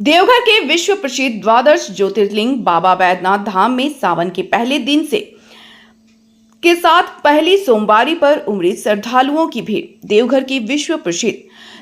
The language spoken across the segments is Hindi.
देवघर के विश्व प्रसिद्ध द्वादश ज्योतिर्लिंग बाबा बैद्यनाथ धाम में सावन के पहले दिन से के साथ पहली सोमवारी पर उमड़ी श्रद्धालुओं की भीड़। देवघर की विश्व प्रसिद्ध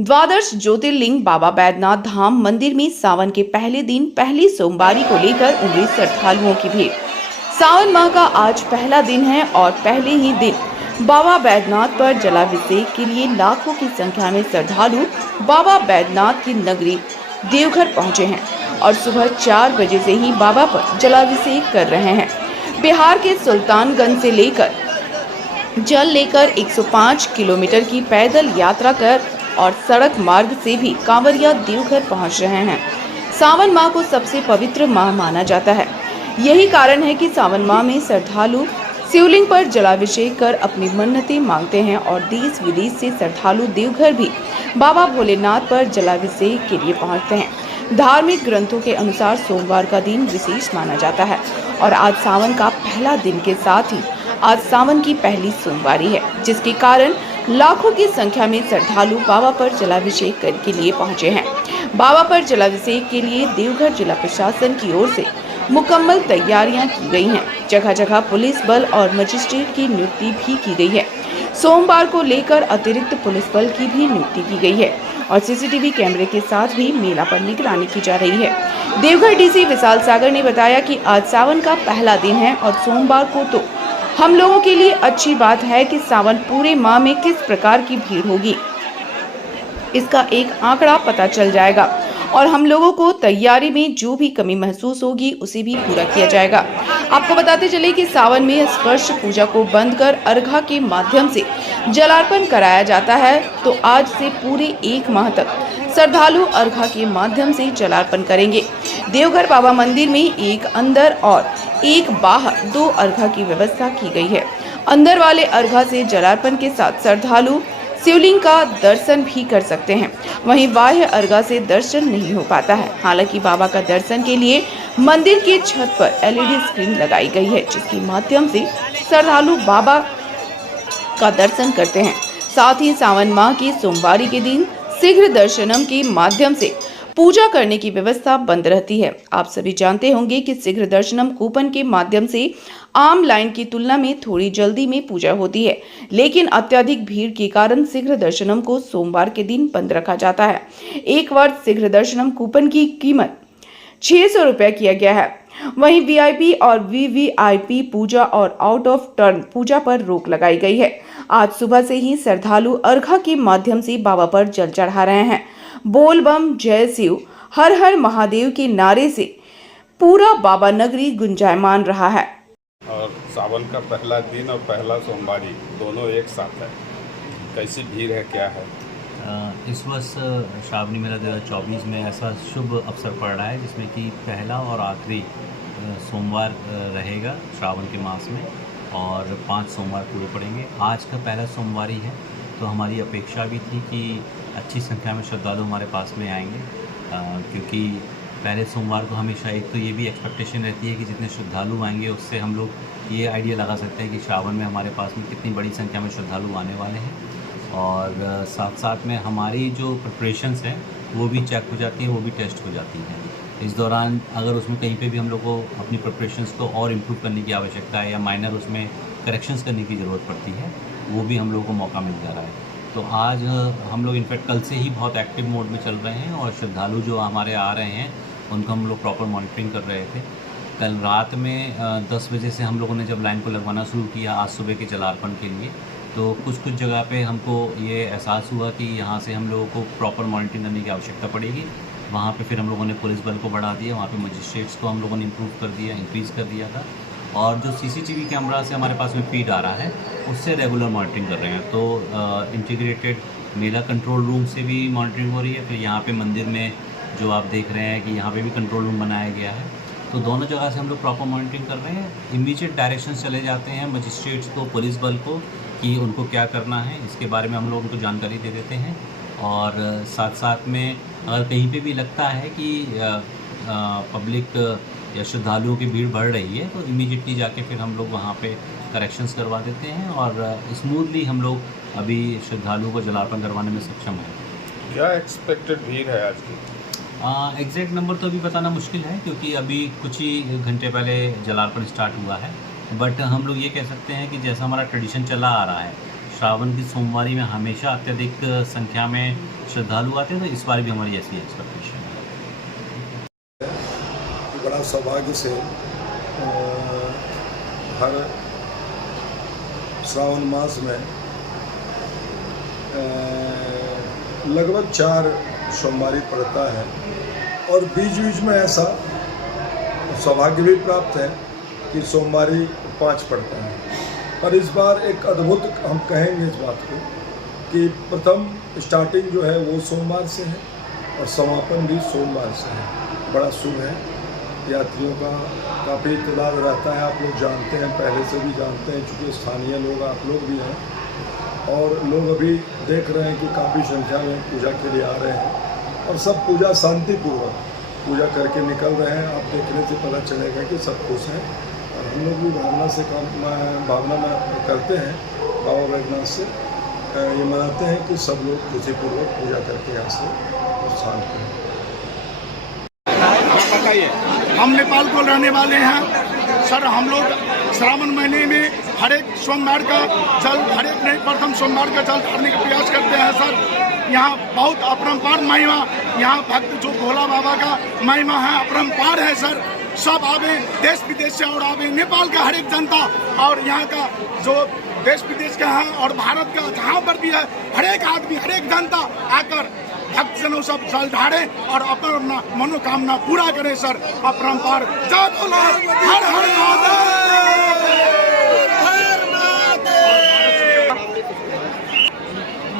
द्वादश ज्योतिर्लिंग बाबा बैद्यनाथ धाम मंदिर में सावन के पहले दिन पहली सोमवारी को लेकर उमड़ी श्रद्धालुओं की भीड़। सावन माह का आज पहला दिन है और पहले ही दिन बाबा बैद्यनाथ पर जलाभिषेक के लिए लाखों की संख्या में श्रद्धालु बाबा बैद्यनाथ की नगरी देवघर पहुंचे हैं और सुबह 4 बजे से ही बाबा पर जलाभिषेक कर रहे हैं। बिहार के सुल्तानगंज से जल लेकर 105 किलोमीटर की पैदल यात्रा कर और सड़क मार्ग से भी कांवरिया देवघर पहुंच रहे हैं। सावन माह को सबसे पवित्र माह माना जाता है। यही कारण है कि सावन माह में श्रद्धालु शिवलिंग पर जलाभिषेक कर अपनी मन्नतें मांगते हैं और देश विदेश से श्रद्धालु देवघर भी बाबा भोलेनाथ पर जलाभिषेक के लिए पहुंचते हैं। धार्मिक ग्रंथों के अनुसार सोमवार का दिन विशेष माना जाता है और आज सावन का पहला दिन के साथ ही आज सावन की पहली सोमवारी है, जिसके कारण लाखों की संख्या में श्रद्धालु बाबा पर जलाभिषेक के लिए पहुंचे हैं। बाबा पर जलाभिषेक के लिए देवघर जिला प्रशासन की ओर से मुकम्मल तैयारियां की गई हैं। जगह जगह पुलिस बल और मजिस्ट्रेट की नियुक्ति भी की गई है। सोमवार को लेकर अतिरिक्त पुलिस बल की भी नियुक्ति की गई है और सीसीटीवी कैमरे के साथ भी मेला पर निगरानी की जा रही है। देवघर डीसी विशाल सागर ने बताया कि आज सावन का पहला दिन है और सोमवार को तो हम लोगों के लिए अच्छी बात है कि सावन पूरे माह में किस प्रकार की भीड़ होगी, इसका एक आंकड़ा पता चल जाएगा और हम लोगों को तैयारी में जो भी कमी महसूस होगी उसे भी पूरा किया जाएगा। आपको बताते चले कि सावन में स्पर्श पूजा को बंद कर अर्घा के माध्यम से जलार्पण कराया जाता है, तो आज से पूरे 1 माह तक श्रद्धालु अर्घा के माध्यम से जलार्पण करेंगे। देवघर बाबा मंदिर में एक अंदर और एक बाहर 2 अर्घा की व्यवस्था की गई है। अंदर वाले अर्घा से जलार्पण के साथ श्रद्धालु शिवलिंग का दर्शन भी कर सकते हैं। वहीं बाह्य अर्घा से दर्शन नहीं हो पाता है। हालांकि बाबा का दर्शन के लिए मंदिर की छत पर एलईडी स्क्रीन लगाई गई है, जिसके माध्यम से श्रद्धालु बाबा का दर्शन करते हैं। साथ ही सावन माह की सोमवारी के दिन शीघ्र दर्शनम के माध्यम से पूजा करने की व्यवस्था बंद रहती है। आप सभी जानते होंगे कि शीघ्र दर्शनम कूपन के माध्यम से आम लाइन की तुलना में थोड़ी जल्दी में पूजा होती है, लेकिन अत्यधिक भीड़ के कारण शीघ्र दर्शनम को सोमवार के दिन बंद रखा जाता है। 1 वर्ष शीघ्र दर्शनम कूपन की कीमत 600 रुपये किया गया है। वहीं वीआईपी और वीवीआईपी पूजा और आउट ऑफ टर्न पूजा पर रोक लगाई गई है। आज सुबह से ही श्रद्धालु अर्घा के माध्यम से बाबा पर जल चढ़ा रहे हैं। बोल बम जय शिव हर हर महादेव के नारे से पूरा बाबा नगरी गुंजायमान रहा है। और सावन का पहला दिन और पहला सोमवारी दोनों एक साथ है। कैसी भीड़ है, क्या है? इस वर्ष श्रावणी मेला 2024 में ऐसा शुभ अवसर पड़ रहा है जिसमें कि पहला और आखिरी सोमवार रहेगा श्रावण के मास में और 5 सोमवार पूरे पड़ेंगे। आज का पहला सोमवारी है, तो हमारी अपेक्षा भी थी कि अच्छी संख्या में श्रद्धालु हमारे पास में आएंगे, क्योंकि पहले सोमवार को हमेशा एक तो ये भी एक्सपेक्टेशन रहती है कि जितने श्रद्धालु आएंगे उससे हम लोग ये आइडिया लगा सकते हैं कि श्रावण में हमारे पास में कितनी बड़ी संख्या में श्रद्धालु आने वाले हैं। और साथ साथ में हमारी जो प्रिपरेशंस हैं वो भी चेक हो जाती हैं, वो भी टेस्ट हो जाती हैं। इस दौरान अगर उसमें कहीं पे भी हम लोग को अपनी प्रिपरेशंस को और इम्प्रूव करने की आवश्यकता है या माइनर उसमें करेक्शंस करने की ज़रूरत पड़ती है, वो भी हम लोगों को मौका मिल जा रहा है। तो आज हम लोग इनफैक्ट कल से ही बहुत एक्टिव मोड में चल रहे हैं और श्रद्धालु जो हमारे आ रहे हैं उनको हम लोग प्रॉपर मॉनिटरिंग कर रहे थे। कल रात में 10 बजे से हम लोगों ने जब लाइन को लगवाना शुरू किया आज सुबह के जलार्पण के लिए, तो कुछ जगह पे हमको ये एहसास हुआ कि यहाँ से हम लोगों को प्रॉपर मॉनिटरिंग करने की आवश्यकता पड़ेगी। वहाँ पे फिर हम लोगों ने पुलिस बल को बढ़ा दिया, वहाँ पे मजिस्ट्रेट्स को हम लोगों ने इम्प्रूव कर दिया, इंक्रीज़ कर दिया था। और जो सीसीटीवी कैमरा से हमारे पास में फीड आ रहा है उससे रेगुलर मॉनिटरिंग कर रहे हैं। तो इंटीग्रेटेड मेला कंट्रोल रूम से भी मॉनिटरिंग हो रही है। फिर यहाँ पे मंदिर में जो आप देख रहे हैं कि यहाँ पे भी कंट्रोल रूम बनाया गया है, तो दोनों जगह से हम लोग प्रॉपर मॉनिटरिंग कर रहे हैं। इमीडिएट डायरेक्शंस चले जाते हैं मजिस्ट्रेट्स को, पुलिस बल को कि उनको क्या करना है, इसके बारे में हम लोग उनको जानकारी दे देते हैं। और साथ साथ में अगर कहीं पे भी लगता है कि पब्लिक या श्रद्धालुओं की भीड़ बढ़ रही है तो इमीडिएटली जाके फिर हम लोग वहाँ पे करेक्शंस करवा देते हैं और स्मूथली हम लोग अभी श्रद्धालुओं को जलार्पण करवाने में सक्षम हैं। क्या एक्सपेक्टेड भीड़ है आज की? एग्जैक्ट नंबर तो अभी बताना मुश्किल है, क्योंकि अभी कुछ ही घंटे पहले जलार्पण स्टार्ट हुआ है। बट हम लोग ये कह सकते हैं कि जैसा हमारा ट्रेडिशन चला आ रहा है, श्रावण की सोमवारी में हमेशा अत्यधिक संख्या में श्रद्धालु आते हैं, तो इस बार भी हमारी ऐसी एक्सपेक्टेशन है। बड़ा सौभाग्य से हर श्रावण मास में लगभग 4 सोमवारी पड़ता है और बीच बीच में ऐसा सौभाग्य भी प्राप्त है कि सोमवारी 5 पड़ता है। पर इस बार एक अद्भुत हम कहेंगे इस बात को कि प्रथम स्टार्टिंग जो है वो सोमवार से है और समापन भी सोमवार से है। बड़ा शुभ है। यात्रियों का काफ़ी इत्तेदाद रहता है, आप लोग जानते हैं, पहले से भी जानते हैं, चूँकि स्थानीय लोग आप लोग भी हैं और लोग अभी देख रहे हैं कि काफ़ी संख्या में पूजा के लिए आ रहे हैं और सब पूजा शांतिपूर्वक पूजा करके निकल रहे हैं। आप देखने से पता चलेगा कि सब खुश हैं और हम लोग भी भावना में करते हैं, बाबा बैद्यनाथ से ये मनाते हैं कि सब लोग खुशीपूर्वक पूजा करके यहाँ से प्रस्थान करें। बताइए। हम नेपाल को रहने वाले हैं सर। हम लोग श्रावण महीने में हर एक सोमवार का जल, हर एक नहीं प्रथम सोमवार का जल ढारने का प्रयास करते हैं सर। यहाँ बहुत अपरंपार महिमा, यहाँ भक्त जो भोला बाबा का महिमा है अपरंपार है सर। सब आवे देश विदेश से और आवे, नेपाल का हर एक जनता और यहाँ का जो देश विदेश का है और भारत का जहाँ पर भी है हर एक आदमी, हर एक जनता आकर भक्तजनों सब जल ढारे और अपना मनोकामना पूरा करे सर। अपरंपार जय भोला, हर हर महादेव।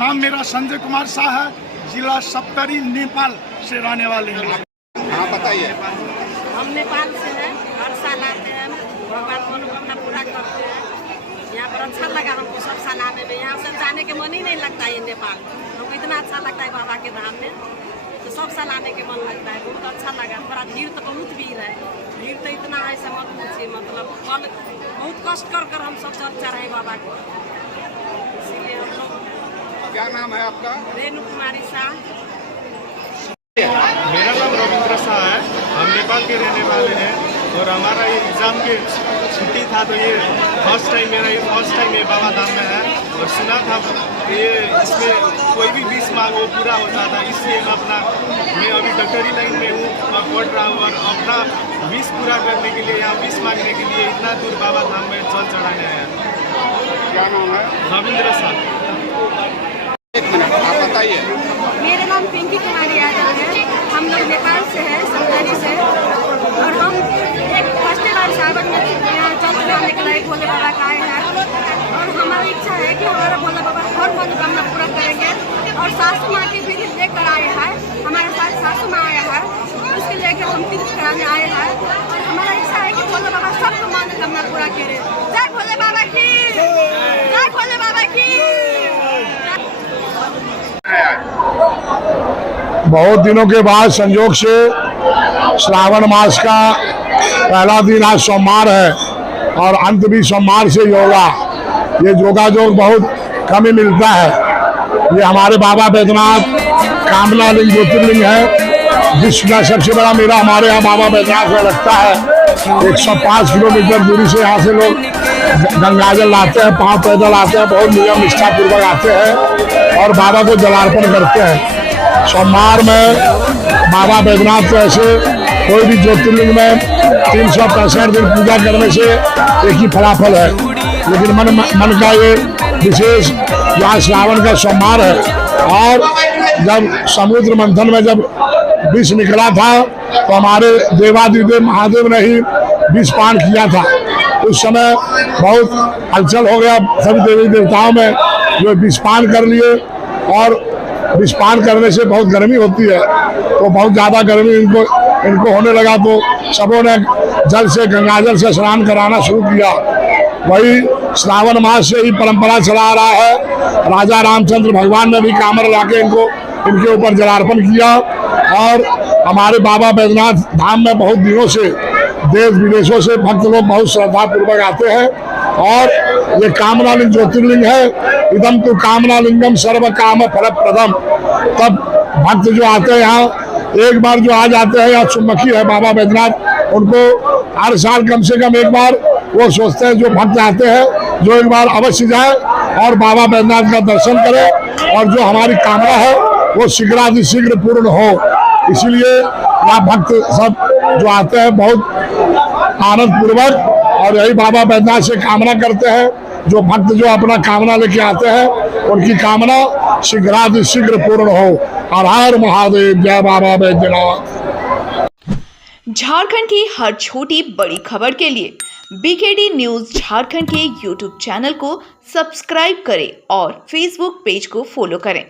नाम मेरा संजय कुमार शाह है, जिला सप्तरी नेपाल से रहने वाले हैं। हाँ बताइए। हम नेपाल से हैं, हर साल आते हैं, भगवान मनोकामना पूरा करते हैं। यहाँ पर अच्छा लगा हमको सब साल आने में। यहाँ से जाने के मन ही नहीं लगता है नेपाल, हमको इतना अच्छा लगता है बाबा के धाम में, तो सब साल आने के मन लगता है। बहुत अच्छा लगा। हमारा भीड़ तो बहुत भीड़ है, भीड़ तो इतना है से मत पूछिए। मतलब कल बहुत कष्ट कर कर हम सब जल चढ़ाए बाबा को, इसीलिए हम लोग। क्या नाम है आपका? रेणु कुमारी शाह। मेरा नाम रविंद्र शाह है। हम नेपाल के रहने वाले हैं और हमारा ये एग्ज़ाम के छुट्टी था, तो ये फर्स्ट टाइम ये बाबा धाम में है और सुना था कि ये इसमें कोई भी विश मांगो पूरा होता था। इसलिए मैं अभी डॉक्टरी लाइन में हूँ और पढ़ रहा हूँ और अपना विश पूरा करने के लिए, यहाँ विश मांगने के लिए इतना दूर बाबा धाम में जल चढ़ाने आया। क्या नाम है? रविंद्र शाह। एक मिनट आप बताइए। मेरा नाम पिंकी कुमारी यादव है। हम लोग नेपाल से हैं, सप्तरी से, और हम एक फर्स्ट बार सावन में यहाँ जल चढ़ाने के लिए भोले बाबा का आए हैं और हमारी इच्छा है कि हमारा भोले बाबा हर मनोकामना पूरा करेंगे। और सासू माँ की भी लेकर आए हैं, हमारे साथ सासू माँ आया है, उसके लेकर हम तीर्थ कराने आए हैं और हमारा इच्छा है कि भोले बाबा सबको मनोकामना पूरा करे। जय भोले बाबा की, जय भोले बाबा की। बहुत दिनों के बाद संयोग से श्रावण मास का पहला दिन आज सोमवार है और अंत भी सोमवार से ही होगा। ये योगायोग बहुत कम ही मिलता है। ये हमारे बाबा बैद्यनाथ कामना लिंग ज्योतिर्लिंग है, विश्व का सबसे बड़ा मेला हमारे यहाँ बाबा बैद्यनाथ में लगता है। 105 किलोमीटर दूरी से यहाँ से लोग गंगाजल लाते हैं, पांव पैदल आते हैं, बहुत नियम निष्ठा पूर्वक आते हैं और बाबा को जलार्पण करते हैं। सोमवार में बाबा बैद्यनाथ को ऐसे कोई भी ज्योतिर्लिंग में 365 दिन पूजा करने से एक ही फलाफल है, लेकिन मन का ये विशेष यहाँ श्रावण का सोमवार है। और जब समुद्र मंथन में जब विष निकला था तो हमारे देवादिदेव महादेव ने ही विष पान किया था। उस समय बहुत हलचल हो गया सभी देवी देवताओं में, जो विष पान कर लिए और विष पान करने से बहुत गर्मी होती है, तो बहुत ज़्यादा गर्मी इनको होने लगा, तो सबों ने जल से गंगाजल से स्नान कराना शुरू किया। वही श्रावण मास से ही परंपरा चला आ रहा है। राजा रामचंद्र भगवान ने भी कामर लाके इनके ऊपर जलार्पण किया और हमारे बाबा बैद्यनाथ धाम में बहुत दिनों से देश विदेशों से भक्त लोग बहुत श्रद्धा पूर्वक आते हैं। और ये कामना लिंग ज्योतिर्लिंग है। इदम तो कामना लिंगम सर्व काम फल प्रदम। तब भक्त जो आते हैं यहाँ, एक बार जो आ जाते हैं या चुम्बकी है बाबा बैद्यनाथ, उनको हर साल कम से कम एक बार वो सोचते हैं, जो भक्त आते हैं जो एक बार अवश्य जाए और बाबा बैद्यनाथ का दर्शन करें और जो हमारी कामना है वो शीघ्रातिशीघ्र पूर्ण हो। इसीलिए यहाँ भक्त सब जो आते हैं बहुत आनंद पूर्वक और यही बाबा बैद्यनाथ से कामना करते हैं। जो भक्त जो अपना कामना लेके आते हैं उनकी कामना शीघ्रातिशीघ्र पूर्ण हो। हर हर महादेव, जय बाबा बैद्यनाथ। झारखंड की हर छोटी बड़ी खबर के लिए बीकेडी न्यूज झारखंड के यूट्यूब चैनल को सब्सक्राइब करें और फेसबुक पेज को फॉलो करें।